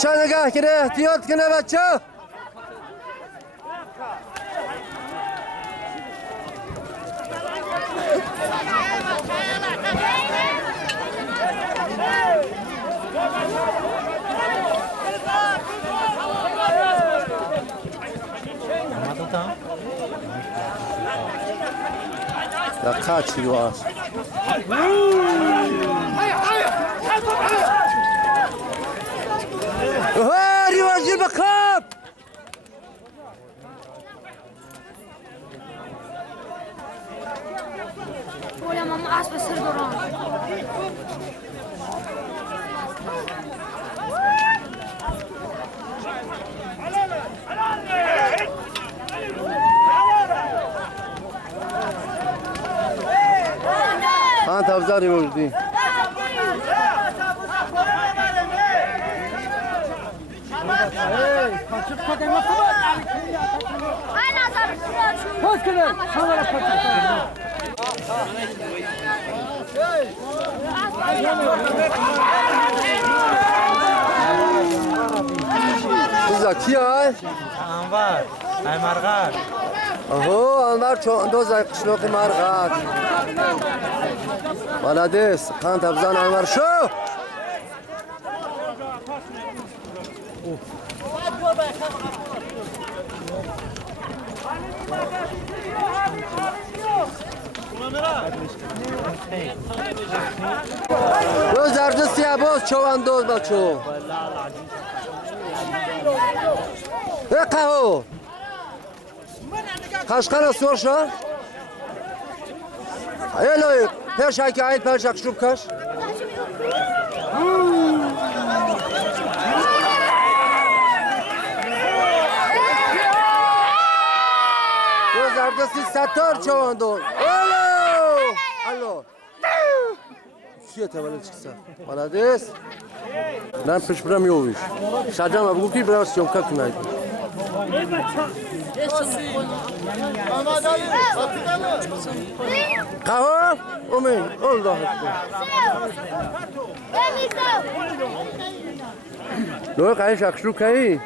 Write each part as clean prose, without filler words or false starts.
بچه نگاه کنه احتیاط کنه بچه دقیقه چی رو هست ریوازی بخواب ولی ماما اسب سر دارم خان تفضاری موجودی Kızlar ki ay? Anvar, ay margar. Aho, Anvar çok doza kışloki margar. Balades, kan tabzan Anvar şu. Doz derdi siyah boz çoğan doz baço. Ekaho. Kaşkana sorşa. Eloy, perşaki ait perşak şubkaş. Doz derdi satır çoğan doz. Alo. Alo. Suya tavale çıksa. Balades. Ben pişbiram yoviş. Şadam abu ki biraz yomka kunaydı. Kahve? Omen. Allah Loh kain şakşu kai.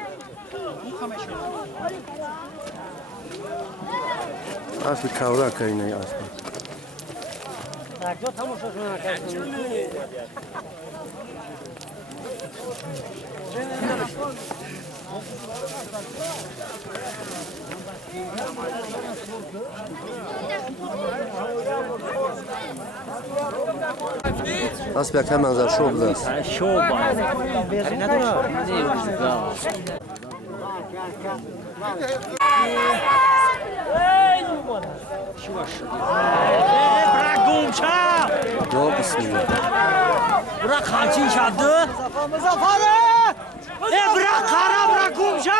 Aslı kavra kai nahi aslı. Aslı bakar manzar şov buzas. Şov baz. Kari nadura. Bırak gumşa. Yok bismillah. Bırak haçin şadı. Muzaffer. Bırak kara bırak gumşa.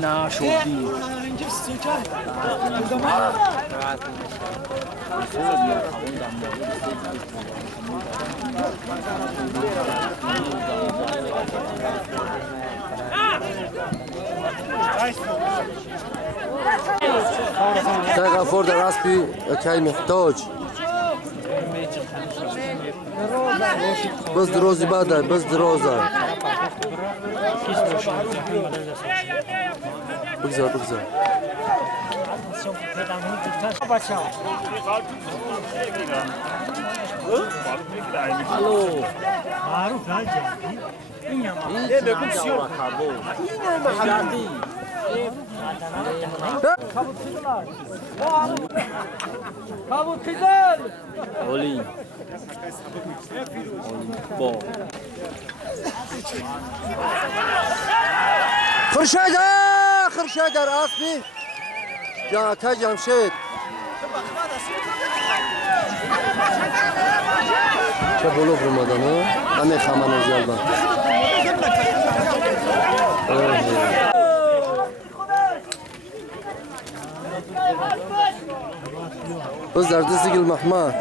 Na şoki. Taka for the raspi kai محتاج. بس دروزی بادا بس دروزا. بگذار بگذار. Alô. Claro, velho. Ele é com acabou. Kabuk güzel. Oli. Bo. خرشیدر خرشیدر اسبی جا که جمشید چه بلوغ اومدن ها؟ همه خمن از یلدن بس در دستی گل محمد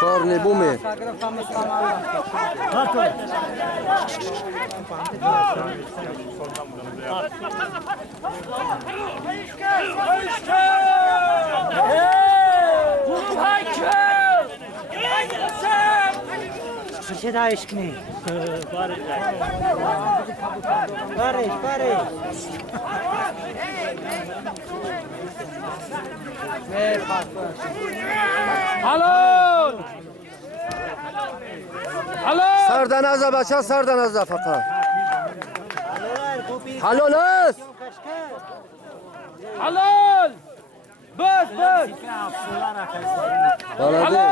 شار نبومه چه دایش کنی؟ بارش الو سردن از بچه سردن از فقط حلال است حلال بس بلده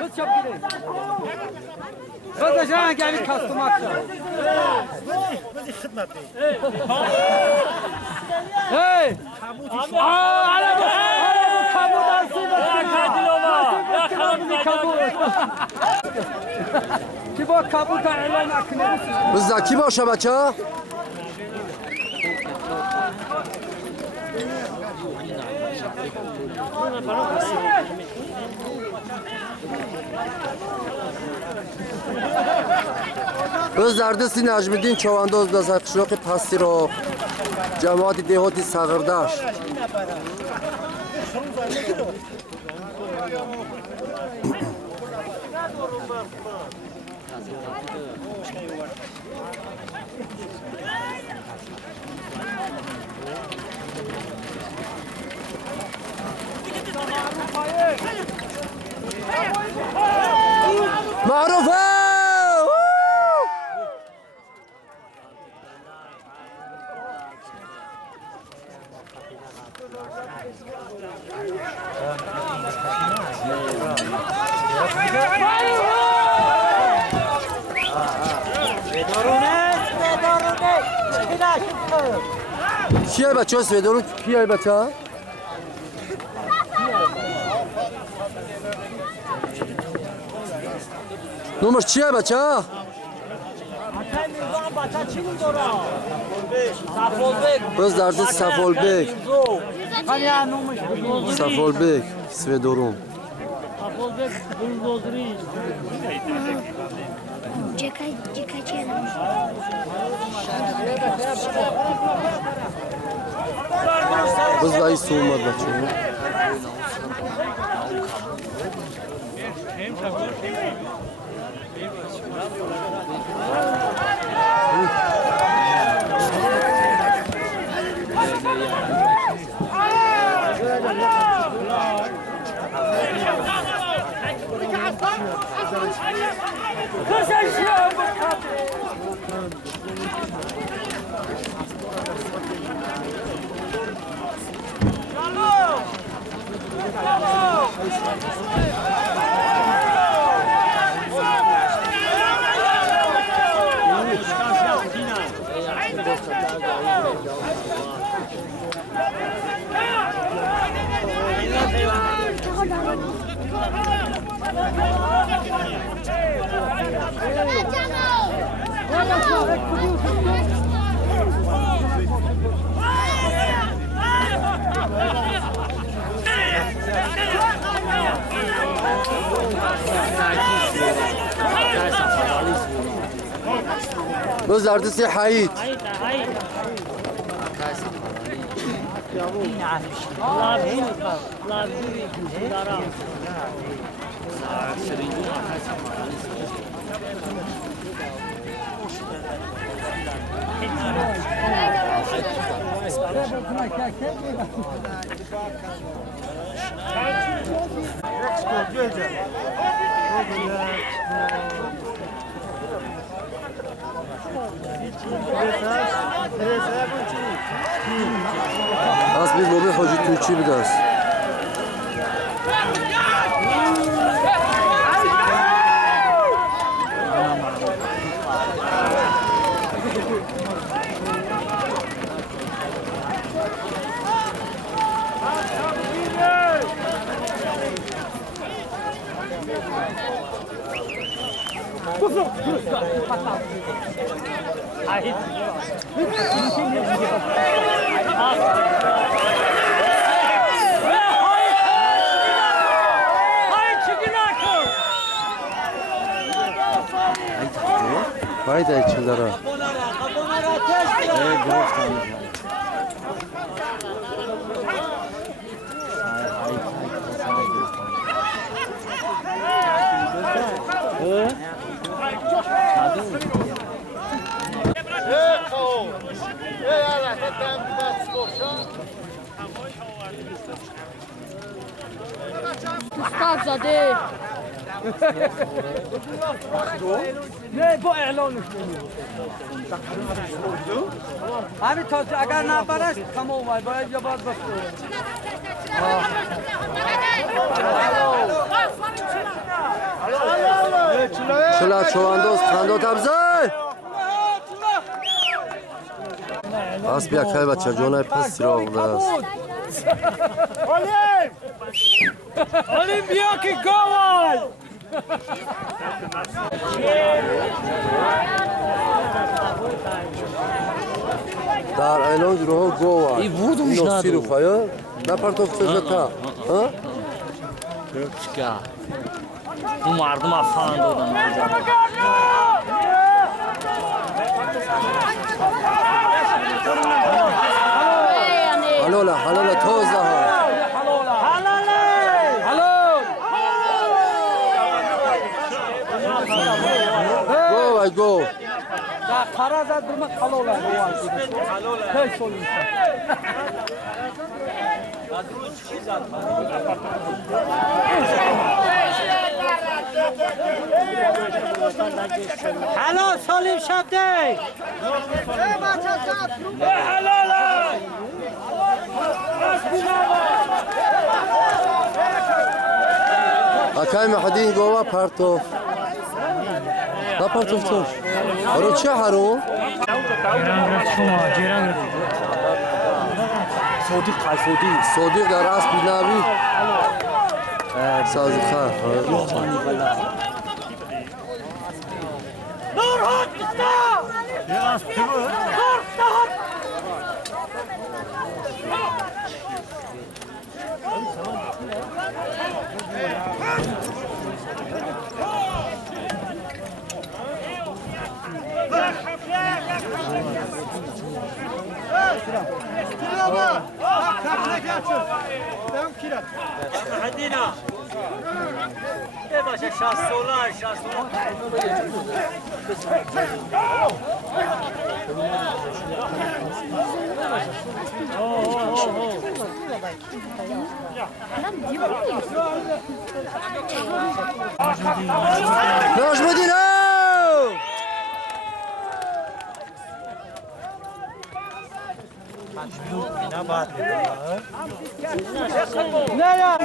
بس چپ گیره بس جان گلی کاستوم اکشن هی على كابو نصيب كيبو كابو تاع اعلان اكنه بس کی باشه بچه بس در دستی نجم‌الدین چوانداز در قشلاق پستی رو جماعت دهاتی صغردش معروفه چیه بچه ها سویدارون کیه بچه ها؟ نمرش چیه بچه ها؟ بس در دست سفالبک سفالبک سویدارون بس رئیس اومد بچه ها بس در دستی حیید از bir mobil Hacı Türkçü bir ders. Haydi içindara. استاد زده نه با اعلانش نمیاد همین تازه اگر نبرش تمام باید یه بار بس شلا چواندوز خاندو تبزای اسب یک خیلی بچه جونای پس سیرا بوده است آلیم بیا که گوای در اعلان گروه گوه اینو سیرو خواهی نپرتوف سزتا Türkçe. Bu mardım asan doğdan. حلوله حلوله توزه ها گوه گو در قرار زد برمت حلال خیلی سولی حلال سالیم شده حلال اکای محدین گوه پرتوف نه پرتوف توش برو چه هرو؟ صدیق در اسب نبی سازی خر Hadina. Ne başa şahsolar. نجمدین نه یا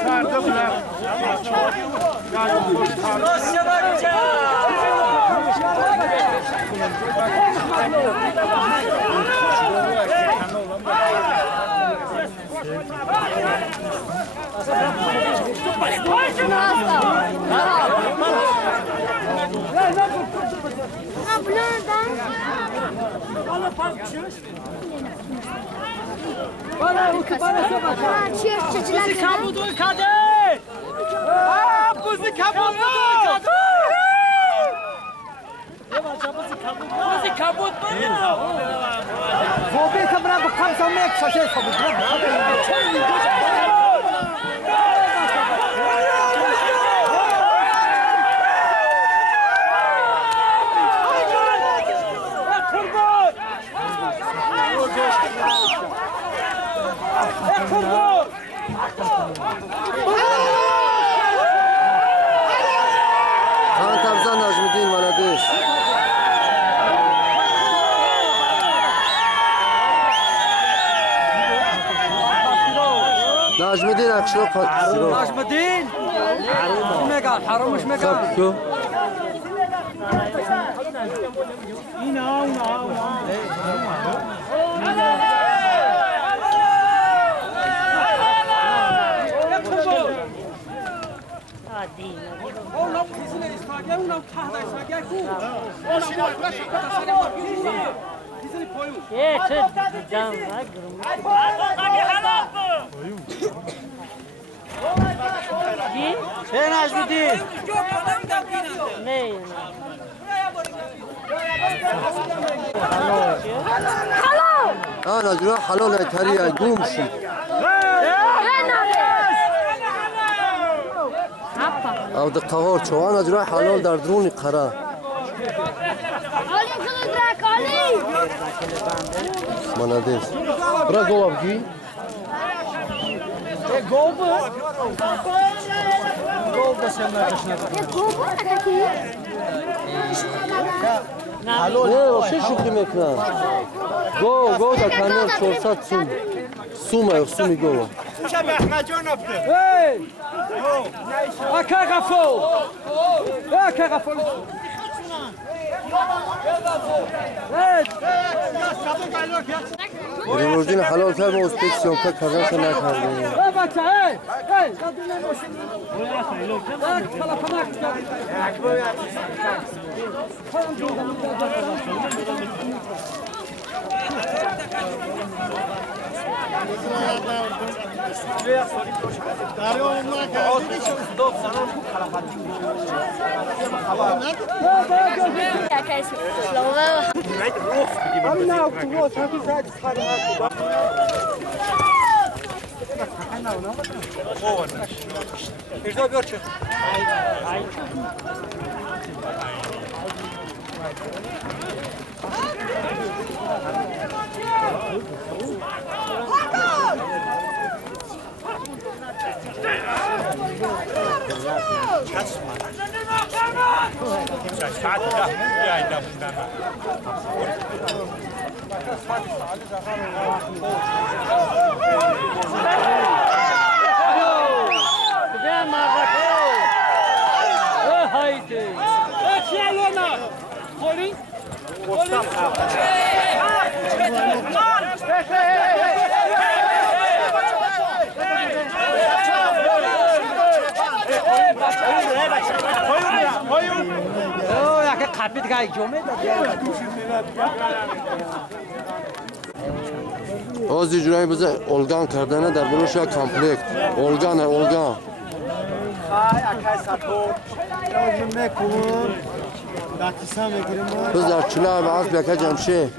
Bizi Kabudun kader. Bizi kabudun Bizi kabud bana. Fobi kabra bu kamsa mek şaşır kabud. خان تبزا نجمدین ولدش نجمدین اکشلو سیرو نجمدین میگن حرامش میگن خب کو اونم کسی نیست اونم ته دست چه جمع نگرم چه نجمیدی؟ نه انا جرا حلال تريا قوم شي او دقاور چوان جرا حلال در درون قرا منادس برا گواب کی نه چه شوخی میکنن گو در کانال 400 سوم سومه سومی گو ریورجین حلال تر با اسپکسیون که کارنش نکردیم آزی جورایی بزه اولگان کردنه در بروش کامپلیکت اولگانه اولگان بز در چلا و عقل بیاکه جمشه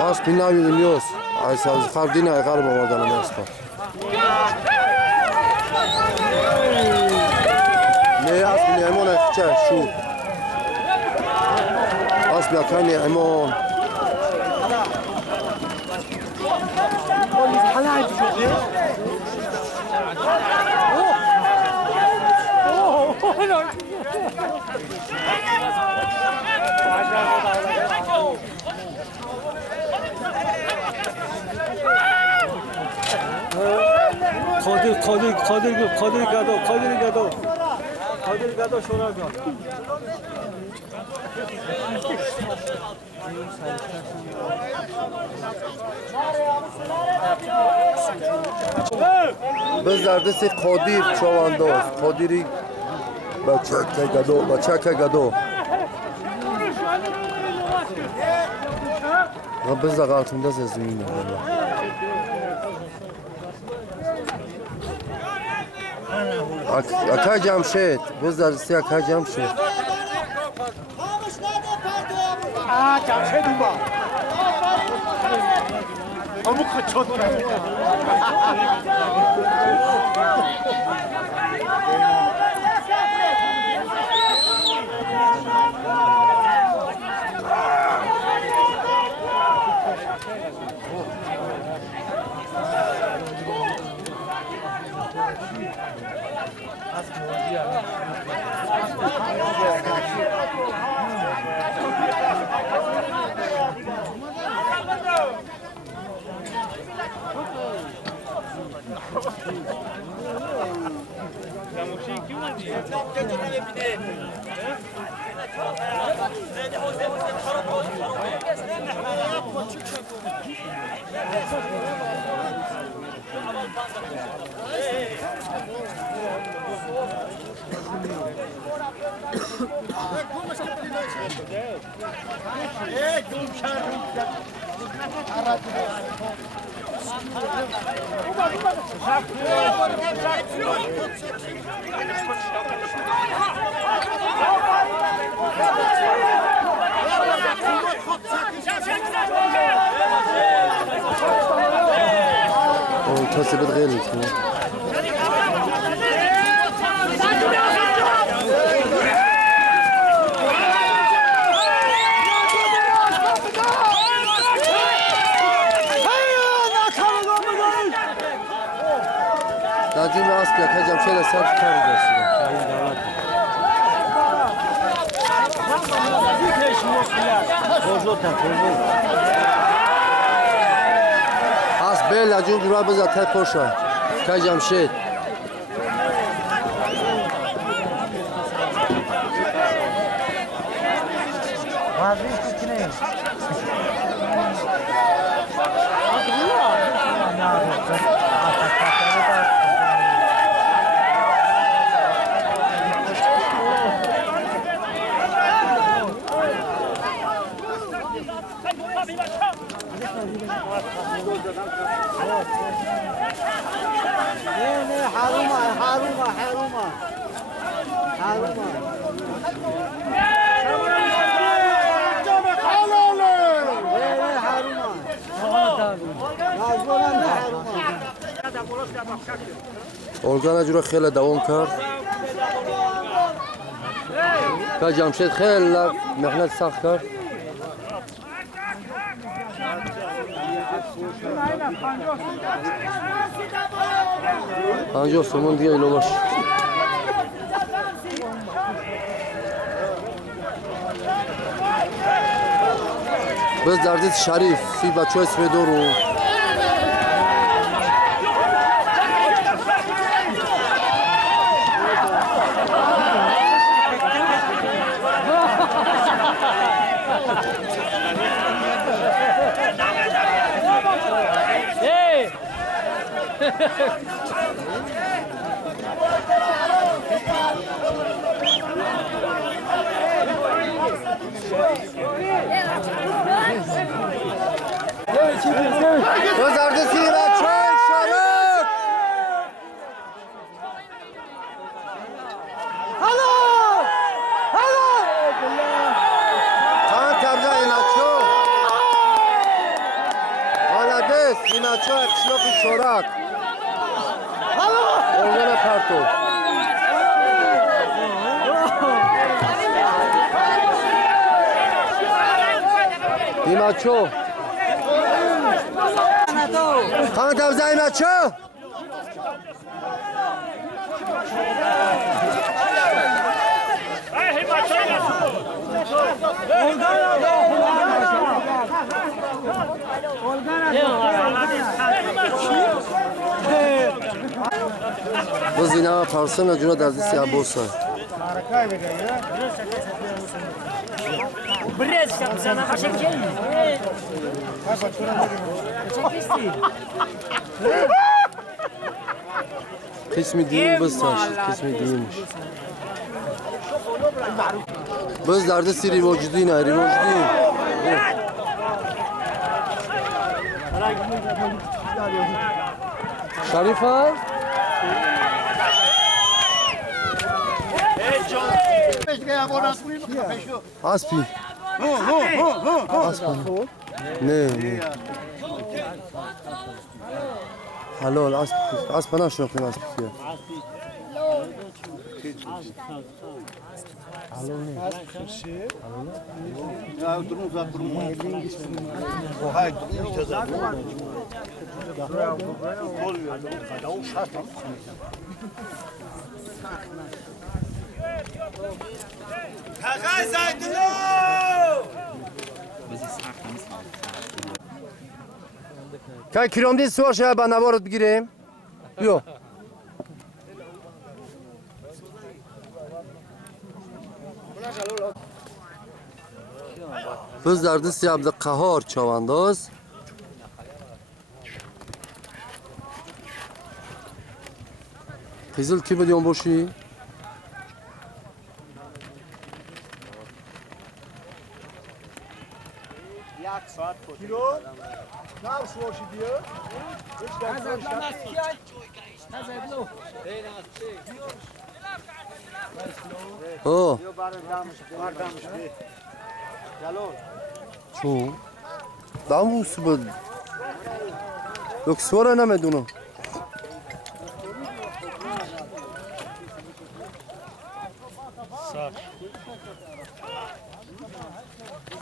As pinnavi milios, ai sa khardina ai garba modana mespa. Ne as pinni emon khcha shu. As biakani emon. Kadir gado şora gado. Biz derdesi Kadir çovandoz. Kadiri bachaka gado. بزاق altında zezmine valla. Aka Cemşit. Bizler ise Aka Cemşit. 아, 잠시만 봐. 너무 거쳤다. Ortası bir gayret. Daha cümle ask yakacağım şeyler sen tutar edersin. Az bella cümle dura bize tek koşa. Kacam şey. Organa جورا خیلی دوام کرد. که جمشید خیلی محنت سخت کرد. پنجاه سومون دیگه ایلو باش. بس دردید شریف فی بچه های سویدورو Gözardı Sira Çay Şarık. Halo! Halo! Kan tabza inaço. Malades inaço akşloku şorak. Halo! Organa karto. İnaço. Kan tabza inaço. Bu zina parsana cuna dazisi ya bolsa. Brez sana kaşık gelmiyor. Kısmı değil biz saç, kısmı değilmiş. Biz derde si rivacı değil, rivacı değil. شریفه اسبی نه حلال اسب نشناختیم اسب کیه که کیلومتر سوار شده با نوارت بگیریم بیا biz در دستی عبدالقهار چوانداز قیزل کی بدیون باشی؟ اوه چون؟ داموس بود دکسوره نمیدونم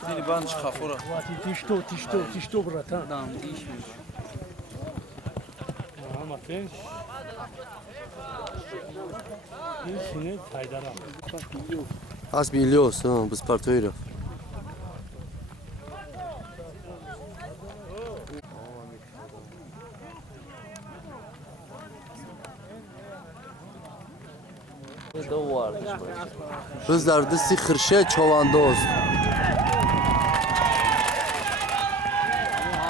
Dili bandış khafura. تیشتو براتن Dam diş. Ama sen işini faydara. اسب ایلیاس بس پرتوی رفت biz در دستی خرشه چوانداز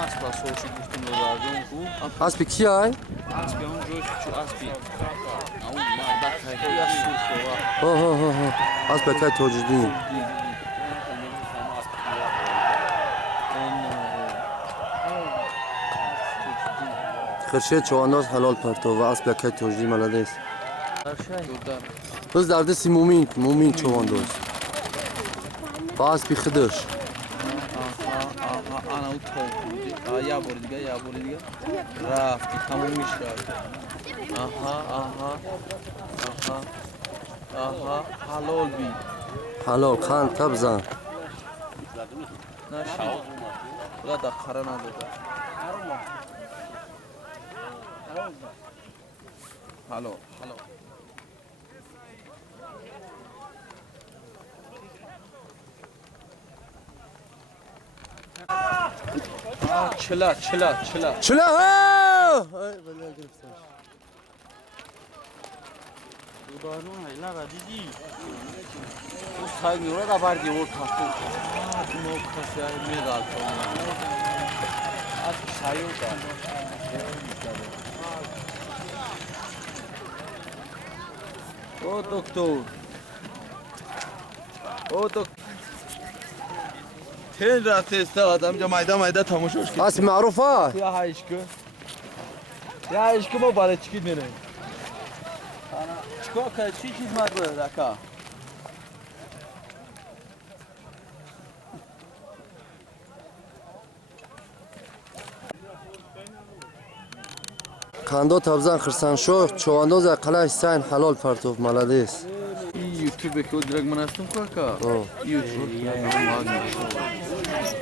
Asla soğuşu düştüm yollardan bu. اسب کی ای؟ Asbi on joş şu asbi. Au marda kaydı su ها ها ها ها اسب که توجدی خرشه چوانداز حلال پرتو و اسب که توجدی ملده biz در دستی مومین چوانداز با اسبی خدش Ana u tavuk. Ya bolidiga. Rafti tamam işler. Aha. Halol bi. حلال خان تبزن Naşi. Ulan da karana da. Halo. Çıla. چله ها Udarno hayla radidi. Bu saygı orada var diye ortası. Bunu kasaya megal sonra. Az sayo da. O doktor. Ten rahat است آدم جا مایده تماشاش کرد. اسب معروفه یا عشق ما بالا چیکید میره. چیکار کرد چی چیز مرد دکا. کندو تبزن خرسان شو چوانداز قلعه سین حلال پرتو ملده است یوتیوب که درگ من هستم کاکا یوتیوب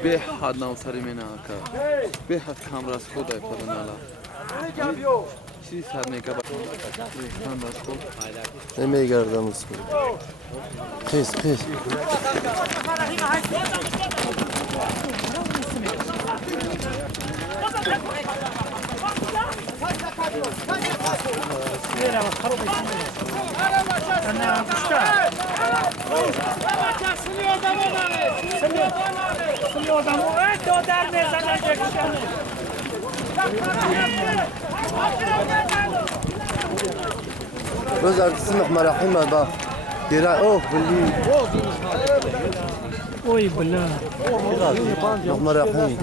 به حد نام سری من آکا به حد کامراس خدای پدر نالا چی سر نکه با کامراس خود نمیگردم اسم خیز روز ارتسي محمر رحيمة با يرا اوه باللي اوی بلا لقمه رحمی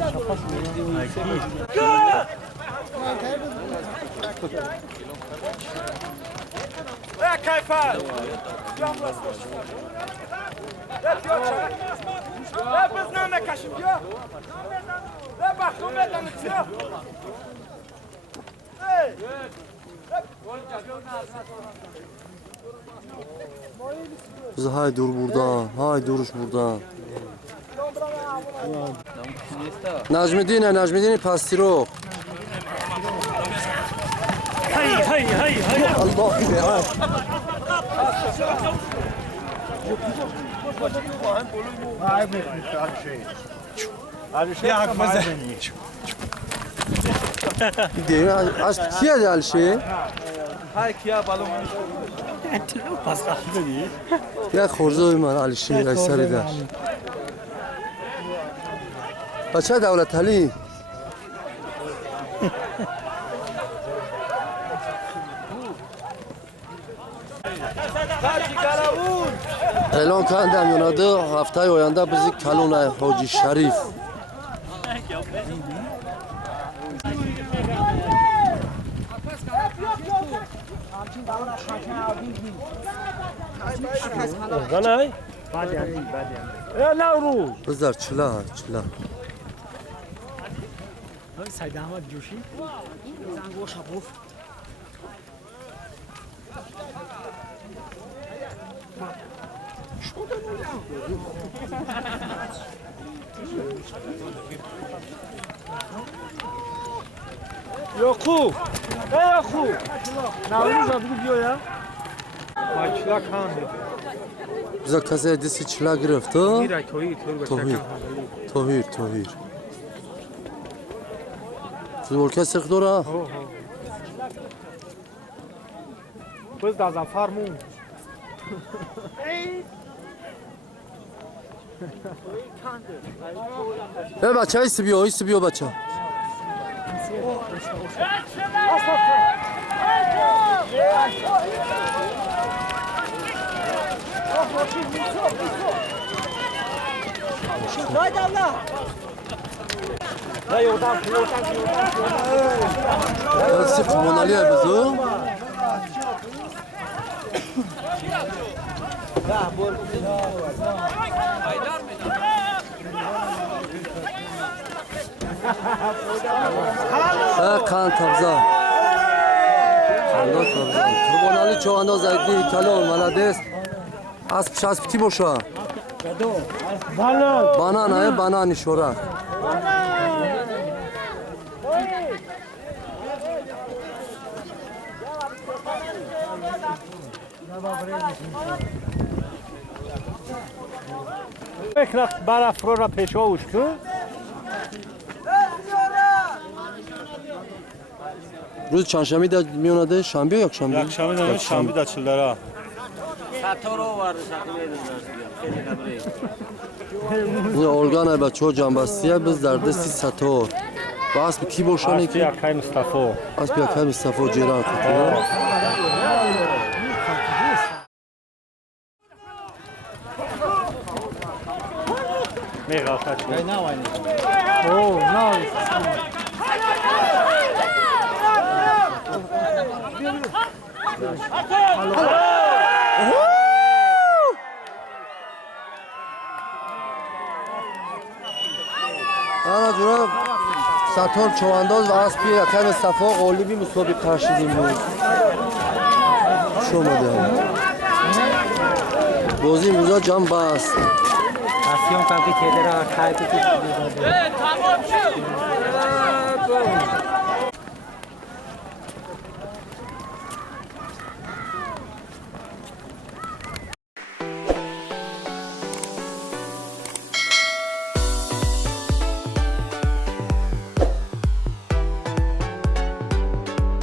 Biz hay dur buradan, hay duruş buradan. Necmiddin Pastiro. hay Allah ya. Değil mi? Az kiye de alışıyor. Hay kiya balon. Ya خورزوی من علیشی اکثری در بچه دولت علی اعلان کردم یوناده هفته آینده bizi کلون حاجی شریف غنای بعد نوروز بذار چلا سید احمد جوشی زنگو شبوف یاکوب یاکوب نوروز بگو بیا یا ماچلا کان بذار کسی دستی چلا گرفت میره تویی توهیر فوتبال سرخ داره بز دازم فرمون بچه ایست بیا بچه صفر منالی های بزو کان تبزا منالی چو انداز ایدی کلون ملادست اسب شاسب کی بوشا بانان شورا فکر برف رو را پیشاوش که روز چهارشنبه در میونده شنبه یا شنبه؟ یک شنبه در چلدره. این ارگان بچه جنبستیه بز در دستی ستار و اسب کی باشنه که؟ اسب مصطفی اسب یکای مصطفی جیران کتیه میگه خاطر اوه نایس آنا جورا ستار چوانداز و اسبی یکای مصطفی غالبی مسابقه پرشیدیم بود شما ده بازی موزا جمع بست آسیون کامپی تیدر آرخای پیتی